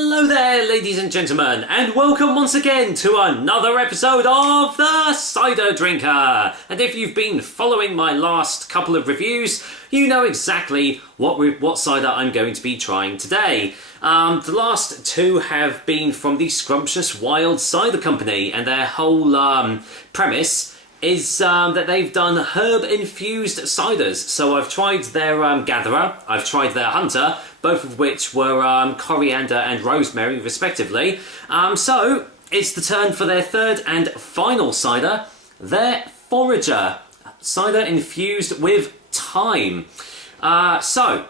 Hello there, ladies and gentlemen, and welcome once again to another episode of The Cider Drinker. And if you've been following my last couple of reviews, you know exactly what cider I'm going to be trying today. The last two have been from the Scrumptious Wild Cider Company, and their whole premise is that they've done herb-infused ciders. So I've tried their Gatherer, I've tried their Hunter, both of which were coriander and rosemary respectively. So it's the turn for their third and final cider, their Forager, cider infused with thyme. So,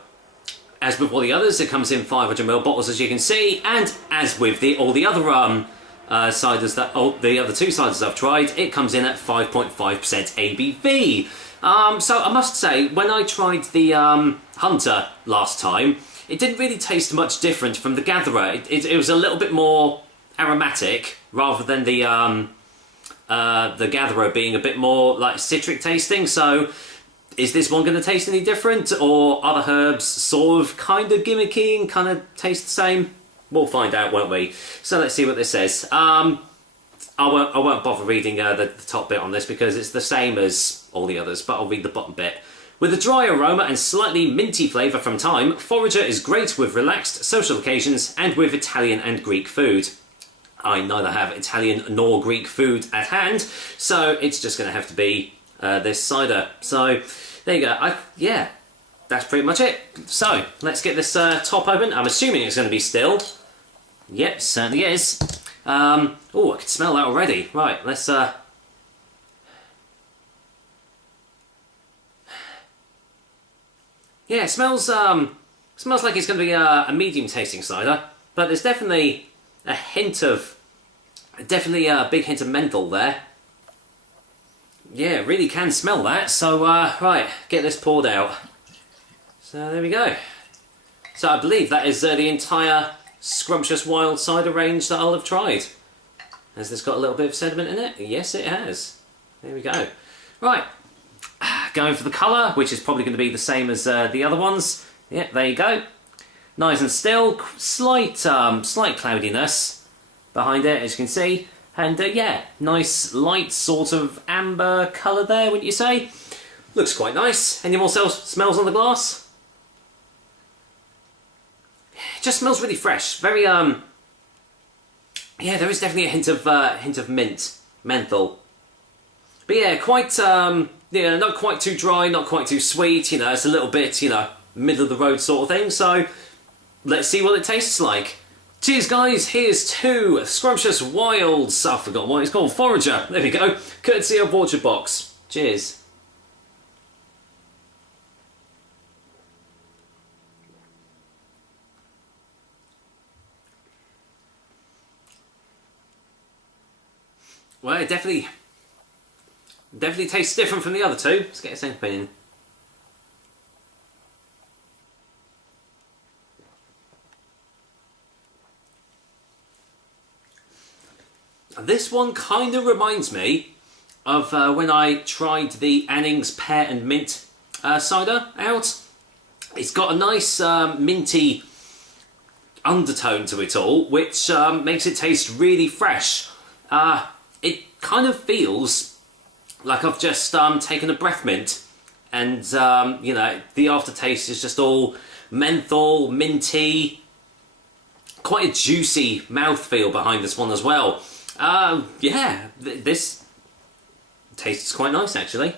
as with all the others, it comes in 500ml bottles, as you can see, and as with all the other ciders the other two ciders I've tried, it comes in at 5.5% ABV. So I must say, when I tried the Hunter last time, it didn't really taste much different from the Gatherer. It was a little bit more aromatic rather than the Gatherer being a bit more like citric tasting. So is this one going to taste any different, or are the herbs sort of kind of gimmicky and kind of taste the same? We'll find out, won't we? So let's see what this says. I won't bother reading the top bit on this because it's the same as all the others, but I'll read the bottom bit. With a dry aroma and slightly minty flavour from thyme, Forager is great with relaxed social occasions and with Italian and Greek food. I neither have Italian nor Greek food at hand, so it's just going to have to be this cider. So there you go. Yeah. That's pretty much it. So, let's get this top open. I'm assuming it's going to be still. Yep, certainly is. Oh, I can smell that already. Right, let's... Yeah, it smells like it's going to be a medium tasting cider, but there's definitely a hint of... Definitely a big hint of menthol there. Yeah, really can smell that. So, right, get this poured out. So there we go. So I believe that is the entire Scrumptious Wild Cider range that I'll have tried. Has this got a little bit of sediment in it? Yes, it has. There we go. Right, going for the colour, which is probably going to be the same as the other ones. Yeah, there you go. Nice and still. Slight cloudiness behind it, as you can see. And yeah, nice light sort of amber colour there, wouldn't you say? Looks quite nice. Any more smells on the glass? It just smells really fresh. Very yeah, there is definitely a hint of menthol. But yeah, quite yeah, not quite too dry, not quite too sweet. You know, it's a little bit, you know, middle of the road sort of thing. So let's see what it tastes like. Cheers, guys. Here's to Scrumptious Wilds. I forgot what it's called. Forager. There we go. Courtesy of Orchard Box. Cheers. Well, it definitely tastes different from the other two. Let's get a second opinion. This one kind of reminds me of when I tried the Anning's Pear and Mint cider out. It's got a nice minty undertone to it all, which makes it taste really fresh. It kind of feels like I've just taken a breath mint, and you know, the aftertaste is just all menthol, minty, quite a juicy mouthfeel behind this one as well. Yeah, this tastes quite nice actually.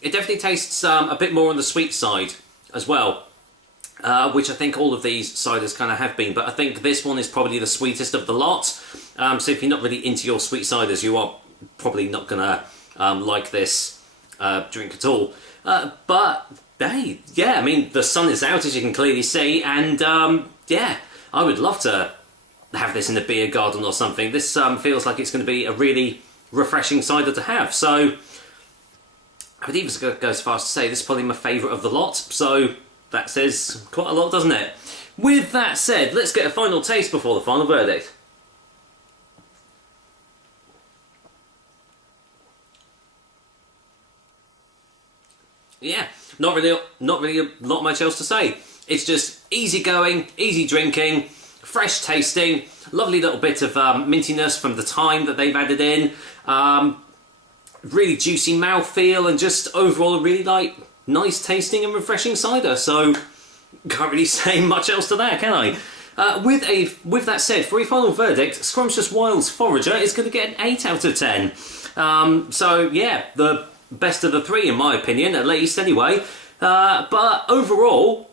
It definitely tastes a bit more on the sweet side as well. Which I think all of these ciders kind of have been, but I think this one is probably the sweetest of the lot. So if you're not really into your sweet ciders, you are probably not gonna like this drink at all. But hey, yeah, I mean, the sun is out, as you can clearly see, and yeah, I would love to have this in a beer garden or something. This feels like it's going to be a really refreshing cider to have. So I would even go as far as to say this is probably my favourite of the lot. So that says quite a lot, doesn't it? With that said, let's get a final taste before the final verdict. Yeah, not really not much else to say. It's just easy going, easy drinking, fresh tasting, lovely little bit of mintiness from the thyme that they've added in. Really juicy mouthfeel, and just overall a really nice tasting and refreshing cider. So can't really say much else to that, can I? With that said, for a final verdict, Scrumptious Wild's Forager is going to get an 8 out of 10. So yeah, the best of the three in my opinion, at least anyway. But overall,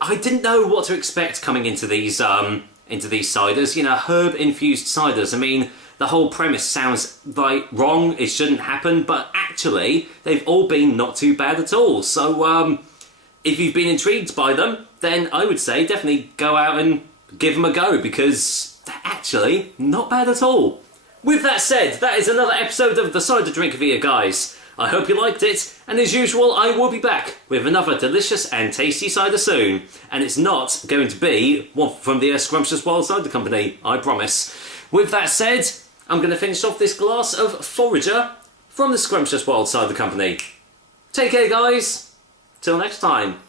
I didn't know what to expect coming into these ciders. You know, herb infused ciders. I mean, the whole premise sounds like wrong. It shouldn't happen, but actually, they've all been not too bad at all. So if you've been intrigued by them, then I would say definitely go out and give them a go, because they're actually not bad at all. With that said, that is another episode of the Cider Drinker for you guys. I hope you liked it, and as usual, I will be back with another delicious and tasty cider soon. And it's not going to be one from the Scrumptious Wild Cider Company, I promise. With that said, I'm going to finish off this glass of Forager from the Scrumptious Wild Cider Company. Take care, guys. Till next time.